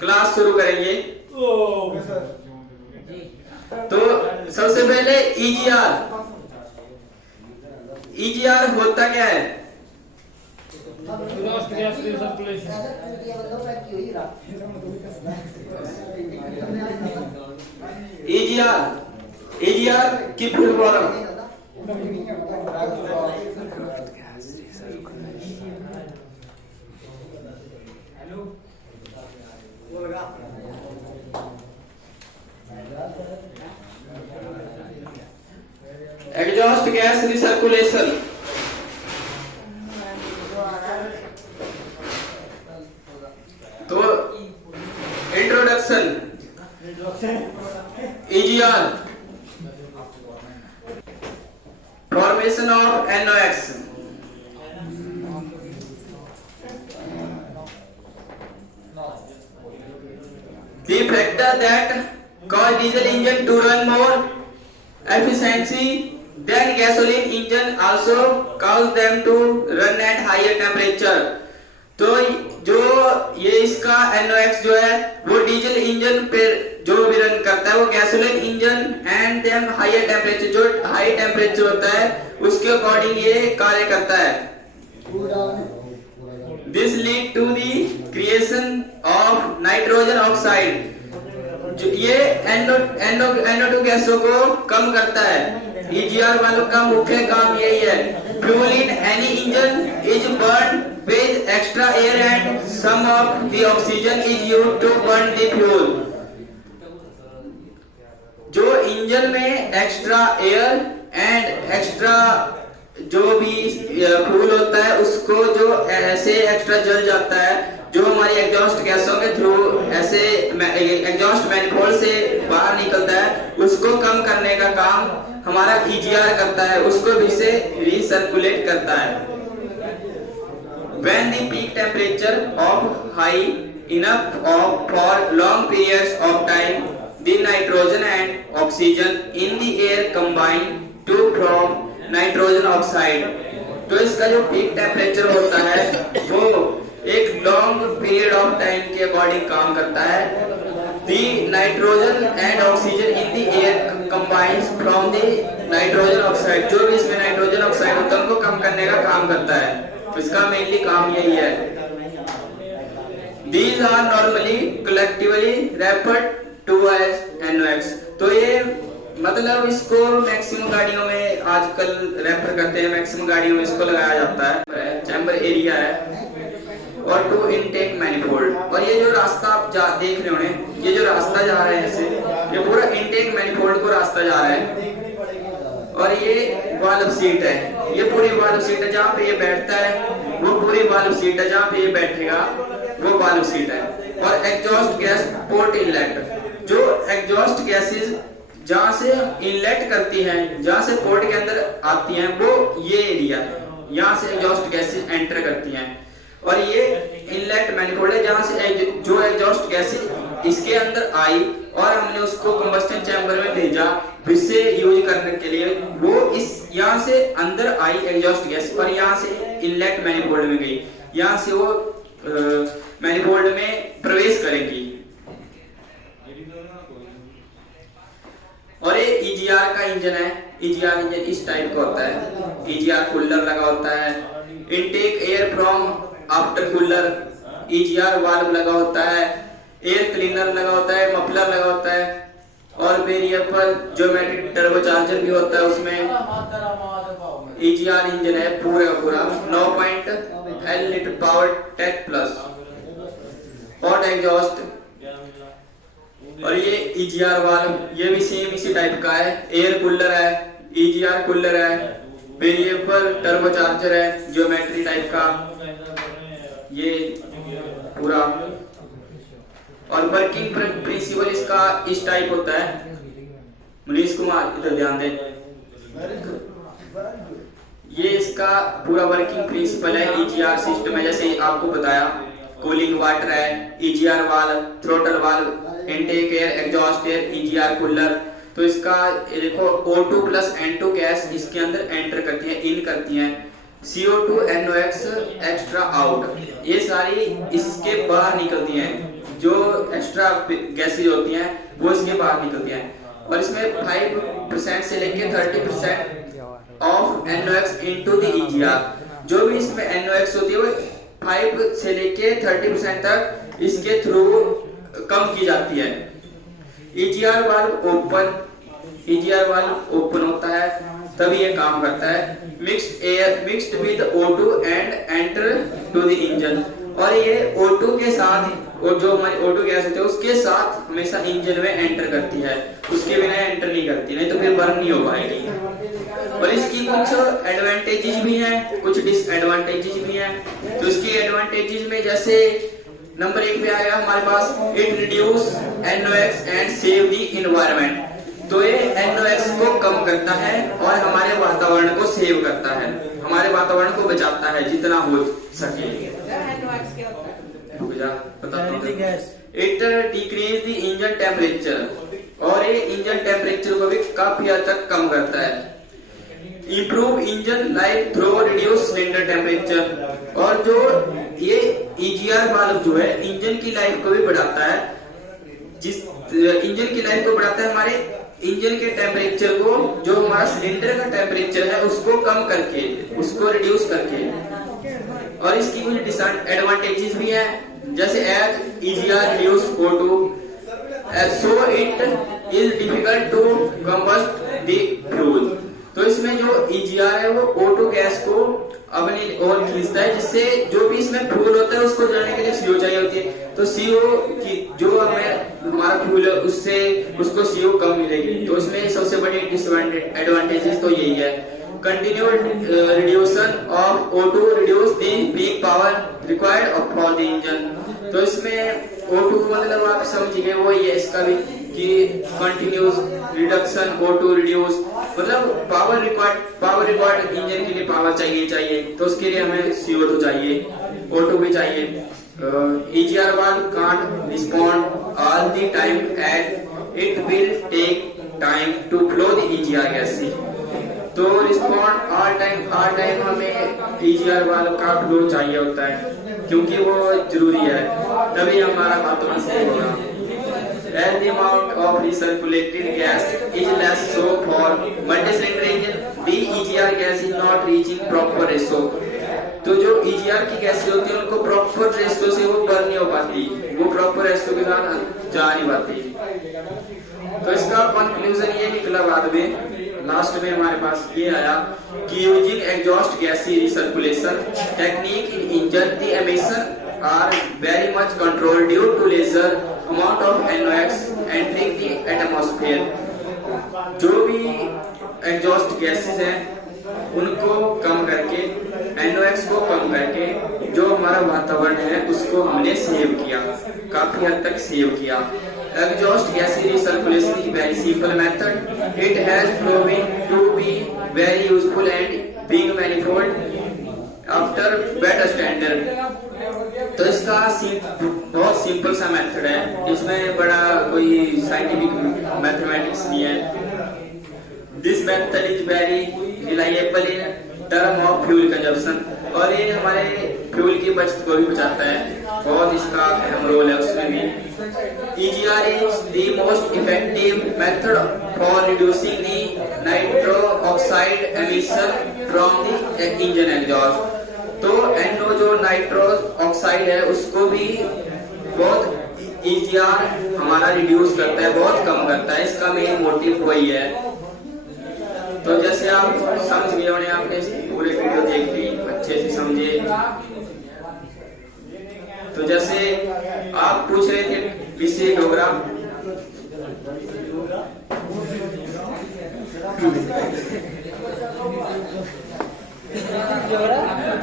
Class शुरू करेंगे। तो सबसे पहले ईजीआर होता क्या है? ईजीआर की full form exhaust gas recirculation. तो introduction EGR formation of NOx। The factor that cause diesel engine to run more efficiency than gasoline engine also cause them to run at higher temperature। तो जो ये इसका NOx जो है वो diesel engine पे जो भी रन करता है वो gasoline engine and then higher temperature, जो हाई टेम्परेचर होता है उसके अकॉर्डिंग ये कार्य करता है। This lead to the creation of nitrogen oxide। जो ये NO2 गैसों को कम करता है। ईजीआर वालों का मुख्य काम यही है। Fuel in any engine is burned with extra air and some of the oxygen is used to burn the fuel। जो इंजन में एक्स्ट्रा एयर एंड एक्स्ट्रा जो भी फ्यूल होता है उसको जो ऐसे एक्स्ट्रा जल जाता है, जो हमारी एग्जॉस्ट गैसों के थ्रू ऐसे एग्जॉस्ट मैनिफोल्ड से बाहर निकलता है, उसको कम करने का काम हमारा ईजीआर करता है, उसको भी से रिसर्कुलेट करता है। When the peak temperature of high enough for long periods of time, the nitrogen and oxygen in the air combine to form nitrogen oxide. तो इसका जो पीक टेम्परेचर होता है वो एक लॉन्ग पीरियड ऑफ टाइम के अकॉर्डिंग काम करता है। The nitrogen and oxygen in the air combines from the nitrogen oxide. जो भी इसमें नाइट्रोजन ऑक्साइड होता है उनको कम करने का काम करता है। तो इसका मेनली काम यही है। These are normally collectively referred to as NOx। तो ये मतलब इसको मैक्सिमम गाड़ियों में आजकल रेफर करते हैं, मैक्सिमम गाड़ियों में इसको लगाया जाता है। चैम्बर एरिया है और टू इनटेक मैनिफोल्ड। और ये जो रास्ता आप देख रहे होंगे, ये जो रास्ता जा रहा है ऐसे, ये पूरा इनटेक मैनिफोल्ड को रास्ता जा रहा है। और ये वाल्व सीट है, ये पूरी वाल्व सीट है। जहाँ पे ये बैठता है वो पूरी वाल्व सीट है, जहाँ पे ये बैठेगा वो वाल्व सीट है। और एग्जॉस्ट गैस पोर्ट इनलेट, जो एग्जॉस्ट गैसेस जहाँ से इनलेट करती हैं, जहाँ से पोर्ट के अंदर आती हैं, वो ये एरिया है। यहाँ से एग्जॉस्ट गैसेस एंटर करती हैं और ये इनलेट मैनिफोल्ड है, जहाँ से जो एग्जॉस्ट गैसेस इसके अंदर आई और हमने उसको कंबस्टन चैम्बर में भेजा जिससे यूज करने के लिए, वो इस यहाँ से अंदर आई एग्जॉस्ट गैस और यहाँ से इनलेट मैनिफोल्ड में गई, यहाँ से वो मैनिफोल्ड में प्रवेश करेगी। और ये ईजीआर का इंजन है। ईजीआर इंजन इस टाइप का होता है। ईजीआर कूलर लगा होता है, intake air from after cooler, EGR valve लगा होता है, एयर क्लीनर लगा होता है, मफलर लगा होता है और वेरिएबल ज्योमेट्रिक टर्बोचार्जर भी होता है उसमें। ईजीआर इंजन है पूरा पूरा 9.L litre power take plus और एग्जॉस्ट। और ये ईजीआर वाल्व ये भी सेम इसी टाइप का है। एयर कूलर है, ईजीआर कूलर है, वेरिएबल टर्बोचार्जर है ज्योमेट्री टाइप का, ये पूरा। और वर्किंग प्रिंसिपल इसका इस टाइप होता है। मनीष कुमार इधर ध्यान दें, ये इसका पूरा वर्किंग प्रिंसिपल है। ईजीआर सिस्टम है, जैसे आपको बताया, कूलिंग वाटर है, EGR valve, throttle valve, intake air, exhaust air, EGR cooler. तो इसका देखो O2 प्लस N2 गैस इसके अंदर एंटर करती है, इन करती हैं, CO2 NOx एक्स्ट्रा आउट, ये सारी इसके बाहर निकलती हैं। जो एक्स्ट्रा गैसेज होती हैं वो इसके बाहर निकलती हैं। और इसमें 5% से लेके 30% of NOx into the EGR। जो भी इसमें NOx होती है वो 5 से लेके 30% तक इसके थ्रू कम की जाती है। EGR वाल्व ओपन होता है तभी ये काम करता है। Mixed with O2 and enter to the engine. और ये O2 के साथ, और जो हमारी O2 गैस होती है उसके साथ हमेशा इंजन में एंटर करती है, उसके बिना एंटर नहीं करती, नहीं तो फिर बर्न नहीं हो पाएगी। और इसकी कुछ एडवांटेजेस भी हैं, कुछ डिसएडवांटेजेस भी हैं। तो इसकी एडवांटेजेस में जैसे नंबर 1 पे आएगा हमारे पास, it reduce NOx and save the environment. तो ये NOx को कम करता है और हमारे वातावरण को सेव करता है, हमारे वातावरण को बचाता है जितना हो सके। It decrease the engine temperature, और ये इंजन टेम्परेचर को भी काफी हद तक कम करता है। Improve engine life through reduce cylinder temperature, और जो ये EGR वाल्व जो है इंजन की लाइफ को भी बढ़ाता है। जिस इंजन की लाइफ को बढ़ाता है, हमारे इंजन के टेम्परेचर को, जो हमारा सिलेंडर का टेम्परेचर है उसको कम करके, उसको रिड्यूस करके। और इसकी कुछ डिसएडवांटेजेस भी हैं, जैसे as EGR reduce O2 so it is difficult to combust the fuel. तो इसमें जो EGR है वो O2 गैस को अपनी ओर खींचता है, जिससे जो भी इसमें फ्यूल होता है उसको जलाने के लिए CO चाहिए होती है। तो CO की जो हमारा फ्यूल है उससे उसको CO कम मिलेगी। तो इसमें सबसे बड़ी डिसएडवांटेजेस तो यही है। Continued reduction of O2 reduce the peak power required for the engine. तो इसमें O2 मतलब आप समझ गए वो ये इसका भी कि कंटिन्यूस रिडक्शन O2 रिड्यूस, मतलब पावर रिक्वायर्ड इंजन के लिए पावर चाहिए, तो उसके लिए हमें CO2 चाहिए, O2 भी चाहिए। EGR valve can't respond all the time and it will take time to flow the EGR gases। तो रिस्पॉन्ड ऑल टाइम हमें EGR वाल्व का फ्लो चाहिए होता है, क्योंकि वो जरूरी है, तभी हमारा वातावरण सही होगा। As the amount of recirculated gas is less, so for multi-cylinder engine, the EGR gas is not reaching proper ratio। तो जो EGR की गैसें होती है उनको प्रॉपर रेशियो से वो बर्न नहीं हो पाती, वो प्रॉपर रेशियो के साथ जा नहीं पाती। तो इसका कंक्लूजन ये निकला बाद में, लास्ट में हमारे पास ये आया कि using exhaust gas recirculation technique in engine the emission are very much control due to lesser amount of NOx entering the atmosphere. जो भी एग्जॉस्ट गैसेस हैं उनको कम करके, NOx को कम करके, जो हमारा वातावरण है उसको हमने सेव किया, काफी हद तक सेव किया। Exhaust gas recirculation is very simple method. It has proven to be very useful and being manifold after better standard। तो इसका बहुत सिंपल सा मेथड है, इसमें बड़ा कोई साइंटिफिक मैथमेटिक्स नहीं है। This method is very reliable in term of fuel consumption, और ये हमारे फ्यूल की बचत को भी बचाता है, बहुत इसका अहम रोल है उसमें भी। EGR is the most effective method for reducing the nitro oxide emission from the engine exhaust। तो NO जो नाइट्रो ऑक्साइड है उसको भी बहुत EGR हमारा रिड्यूस करता है, बहुत कम करता है, इसका मेन मोटिव वही है। तो जैसे आप समझ गए होंगे, आपने पूरे वीडियो देख ली, अच्छे से समझे। तो जैसे आप पूछ रहे थे विषय डोगरा,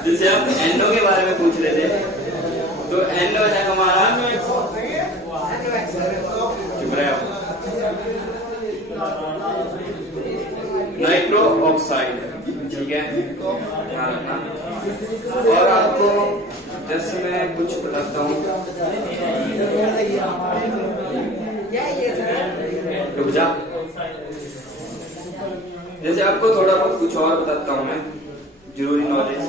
जैसे आप NO के बारे में पूछ रहे थे, तो NO है हमारा नाइट्रो ऑक्साइड, ठीक है। और आपको जैसे मैं कुछ बताता हूँ, रुक जा, जैसे आपको थोड़ा बहुत कुछ और बताता हूँ मैं। जरूरी नॉलेज।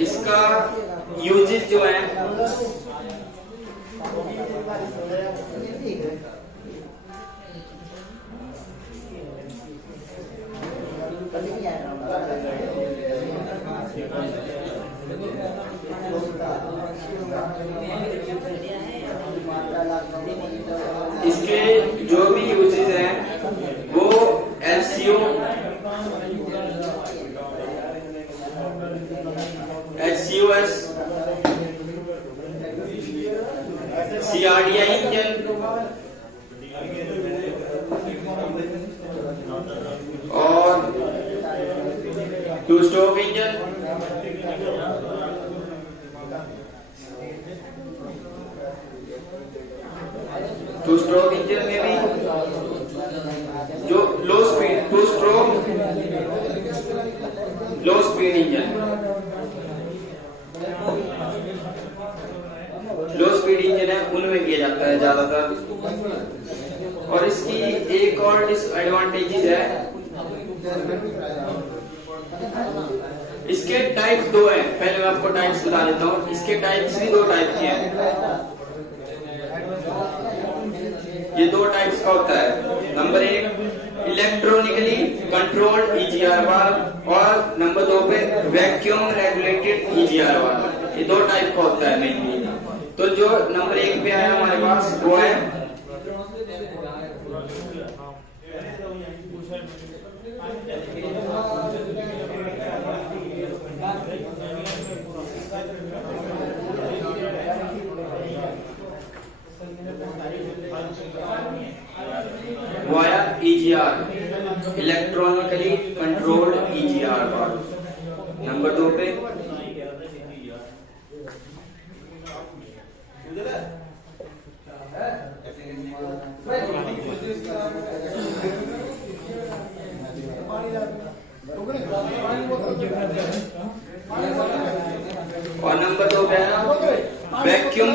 इसका यूजेस जो है इसके जो भी यूजेस हैं वो एलसीओ, HCOS, CRDI इंजन और two stroke engine, two stroke engine में भी जो लो स्पीड टू स्ट्रोक लो स्पीड इंजन, लो स्पीड इंजन है उनमें किया जाता है ज्यादातर। और इसकी एक और डिसएडवांटेजेस है, इसके टाइप्स दो हैं। पहले मैं आपको टाइप्स बता देता हूँ। इसके टाइप्स भी दो टाइप के हैं। ये दो टाइप्स का होता है। Number 1 electronically controlled EGR valve और नंबर 2 पे वैक्यूम रेगुलेटेड EGR वाल्व। ये दो टाइप का होता है मेनली। तो जो नंबर 1 पे आया हमारे पास वो है वो आया EGR, electronically controlled EGR valve. Number 2 पे और नंबर 2 पे है वैक्यूम